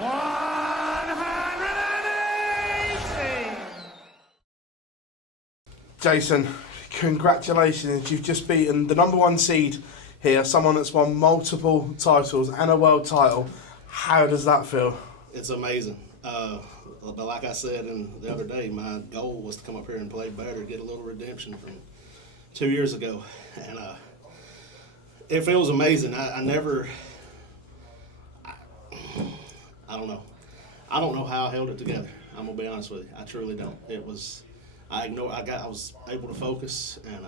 180! Jason, congratulations. You've just beaten the number one seed here, someone that's won multiple titles and a world title. How does that feel? It's amazing. But like I said the other day, my goal was to come up here and play better, get a little redemption from 2 years ago. And it feels amazing. I don't know. I don't know how I held it together. I'm gonna be honest with you. I truly don't. It was, I was able to focus, and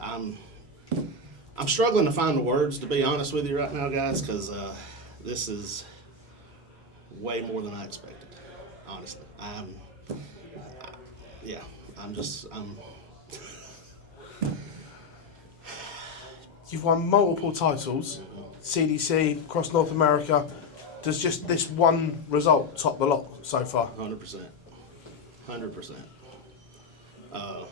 I'm struggling to find the words, to be honest with you right now, guys, because this is way more than I expected. Honestly, You've won multiple titles, CDC, across North America. Does just this one result top the lot so far? 100%. 100%. I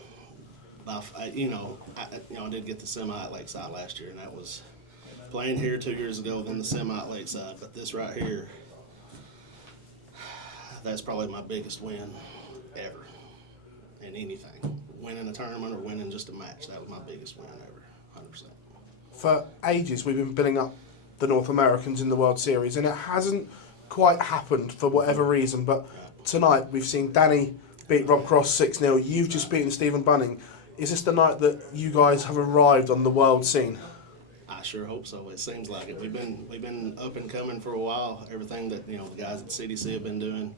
did get the semi at Lakeside last year, and that was playing here 2 years ago, then the semi at Lakeside. But this right here, that's probably my biggest win ever in anything. Winning a tournament or winning just a match, that was my biggest win ever, 100%. For ages, we've been building up the North Americans in the World Series, and it hasn't quite happened for whatever reason. But tonight, we've seen Danny beat Rob Cross 6-0. You've just beaten Stephen Bunting. Is this the night that you guys have arrived on the world scene? I sure hope so. It seems like it. We've been up and coming for a while. Everything that the guys at CDC have been doing,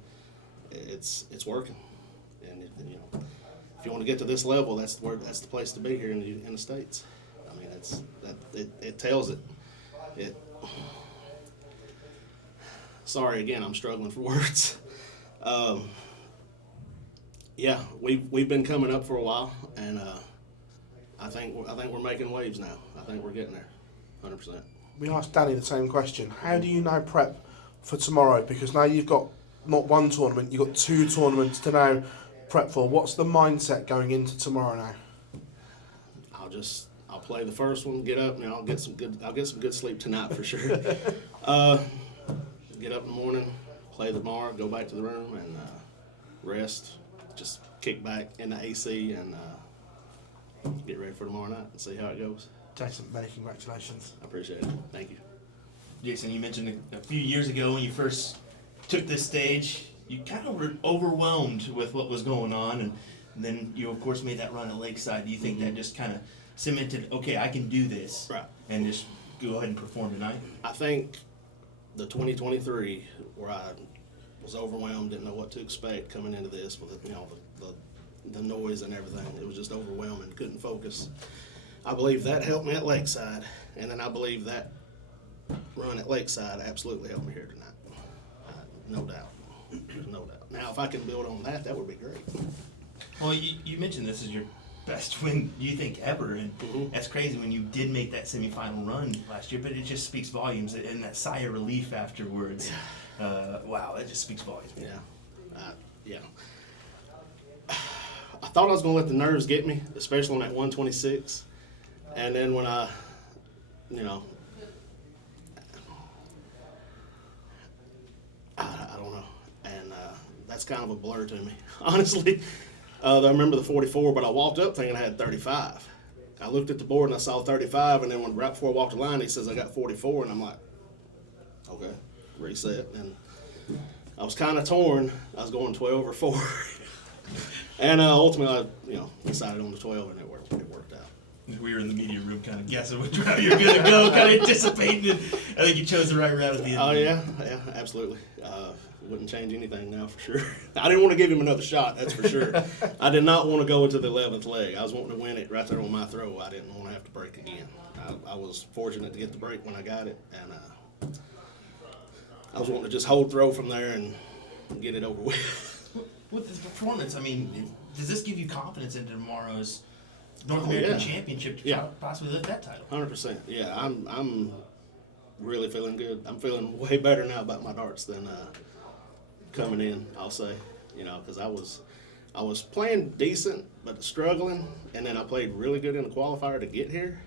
it's working. And if you want to get to this level, that's the place to be here in the States. I mean, it tells it. Sorry again, I'm struggling for words. Yeah, we've been coming up for a while, and I think we're making waves now. I think we're getting there, 100%. We asked Danny the same question. How do you now prep for tomorrow? Because now you've got not one tournament, you've got two tournaments to now prep for. What's the mindset going into tomorrow now? I'll play the first one, get up, and I'll get some good sleep tonight for sure. Get up in the morning, play the bar, go back to the room, and rest. Just kick back in the AC and get ready for tomorrow night and see how it goes. Jason, many congratulations. I appreciate it. Thank you. Jason, you mentioned a few years ago when you first took this stage, you kind of were overwhelmed with what was going on, and then you, of course, made that run at Lakeside. Do you think that just kind of cemented, okay, I can do this, right, and just go ahead and perform tonight? I think the 2023, where I was overwhelmed, didn't know what to expect coming into this with the noise and everything. It was just overwhelming, couldn't focus. I believe that helped me at Lakeside, and then I believe that run at Lakeside absolutely helped me here tonight. No doubt. No doubt. Now, if I can build on that, that would be great. Well, you mentioned this is your best win you think ever, and that's crazy when you did make that semifinal run last year, but it just speaks volumes, and that sigh of relief afterwards. Wow, that just speaks volumes. Yeah. I thought I was going to let the nerves get me, especially on that 126. And then when I don't know. And that's kind of a blur to me, honestly. I remember the 44, but I walked up thinking I had 35. I looked at the board and I saw 35, and then right before I walked the line, he says I got 44, and I'm like, okay, reset. And I was kind of torn. I was going 12 or 4. And ultimately, I decided on the 12, and it worked out. We were in the media room kind of guessing which route you're going to go, kind of anticipating. I think you chose the right route at the end. Oh, yeah, absolutely. Wouldn't change anything now for sure. I didn't want to give him another shot, that's for sure. I did not want to go into the 11th leg. I was wanting to win it right there on my throw. I didn't want to have to break again. I was fortunate to get the break when I got it, and I was wanting to just hold throw from there and get it over with. With this performance, I mean, does this give you confidence into tomorrow's North American Championship to possibly lift that title? 100%. Yeah, I'm really feeling good. I'm feeling way better now about my darts than coming in, I'll say, because I was playing decent but struggling, and then I played really good in the qualifier to get here,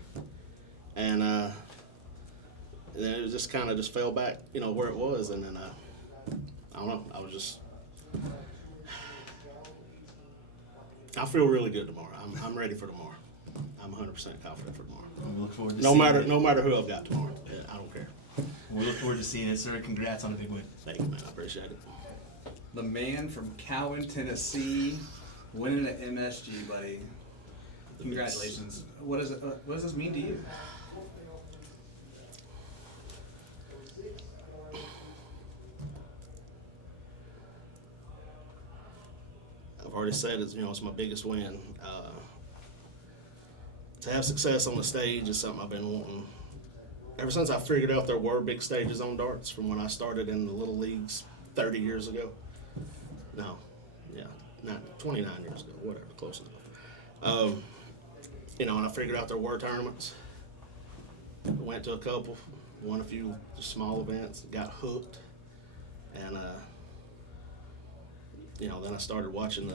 and And then it just kind of just fell back, you know, where it was. And then, I don't know, I feel really good tomorrow. I'm ready for tomorrow. I'm 100% confident for tomorrow. We look forward to No seeing matter it. no matter who I've got tomorrow. Yeah, I don't care. We look forward to seeing it, sir. Congrats on a big win. Thank you, man. I appreciate it. The man from Cowan, Tennessee, winning an MSG, buddy. Congratulations. What does this mean to you? I've already said it's, you know, it's my biggest win. To have success on the stage is something I've been wanting ever since I figured out there were big stages on darts, from when I started in the little leagues 30 years ago. No, yeah, 29 years ago, whatever, close enough. You know, and I figured out there were tournaments. Went to a couple, won a few small events, got hooked, and you know, then I started watching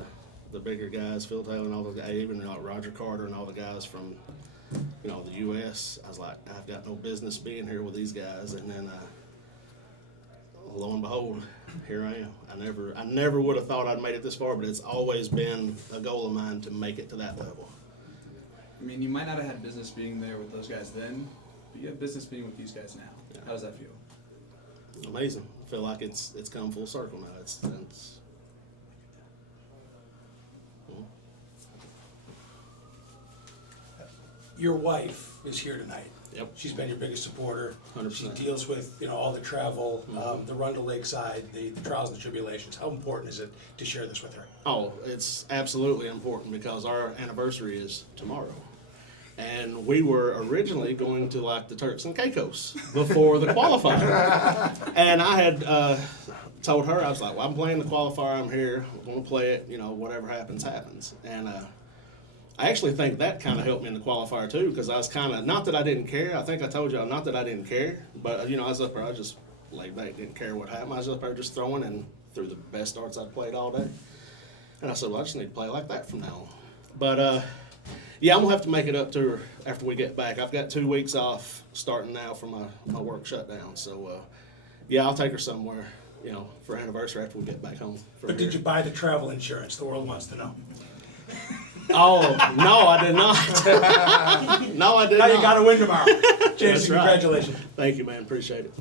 the bigger guys, Phil Taylor and all those guys, even Roger Carter and all the guys from, you know, the U.S. I was like, I've got no business being here with these guys. And then, lo and behold, here I am. I never would have thought I'd made it this far, but it's always been a goal of mine to make it to that level. I mean, you might not have had business being there with those guys then, but you have business being with these guys now. Yeah. How does that feel? Amazing. I feel like it's come full circle now. It's Your wife is here tonight. Yep. She's been your biggest supporter. 100%. She deals with, you know, all the travel, the run to Lakeside, the trials and the tribulations. How important is it to share this with her? Oh, it's absolutely important because our anniversary is tomorrow. And we were originally going to like the Turks and Caicos before the qualifier. And I had told her, I was like, well, I'm playing the qualifier, I'm here, I'm going to play it, you know, whatever happens, happens. And I actually think that kind of helped me in the qualifier too, because I was kind of, not that I didn't care, I think I told y'all, not that I didn't care, but you know, I was up there, I just laid back, didn't care what happened. I was up there just throwing and threw the best darts I'd played all day. And I said, well, I just need to play like that from now on. But yeah, I'm gonna have to make it up to her after we get back. I've got 2 weeks off starting now for my work shutdown. So yeah, I'll take her somewhere, you know, for anniversary after we get back home. But did you buy the travel insurance? The world wants to know. Oh, no, I did not. No, I did Now not. you got to win tomorrow. Jason, That's right. congratulations. Thank you, man. Appreciate it.